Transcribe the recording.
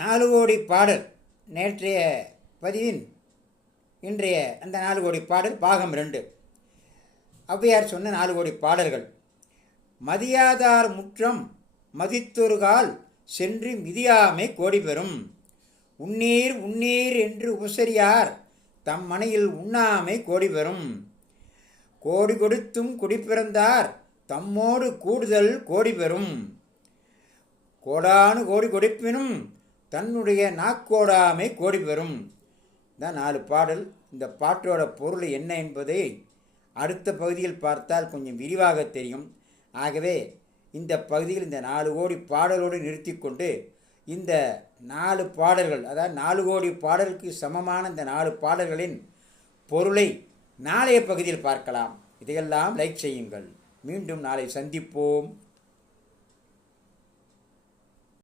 4 கோடி பாடல் நேற்றைய பதிவின் இன்றைய அந்த 4 கோடி பாடல் பாகம் 2. ஔவையார் சொன்ன 4 கோடி பாடல்கள். மதியாதார் முற்றம் மதித்தொருகால் சென்று மிதியாமை கோடி பெறும். உன்னீர் உன்னீர் என்று உபசரியார் தம் மனையில் உண்ணாமை கோடி பெறும். கோடி கொடுத்தும் குடிப்பிறந்தார் தம்மோடு கூடுதல் கோடி பெறும். கோடானு கோடி கொடுப்பினும் தன்னுடைய நாக்கோடாமை கோடி பெறும். தான் 4 பாடல். இந்த பாட்டோட பொருள் என்ன என்பதை அடுத்த பகுதியில் பார்த்தால் கொஞ்சம் விரிவாக தெரியும். ஆகவே இந்த பகுதியில் இந்த 4 கோடி பாடலோடு நிறுத்தி கொண்டு இந்த 4 பாடல்கள், அதாவது 4 கோடி பாடலுக்கு சமமான இந்த 4 பாடல்களின் பொருளை நாளைய பகுதியில் பார்க்கலாம். இதையெல்லாம் லைக் செய்யுங்கள். மீண்டும் நாளை சந்திப்போம்.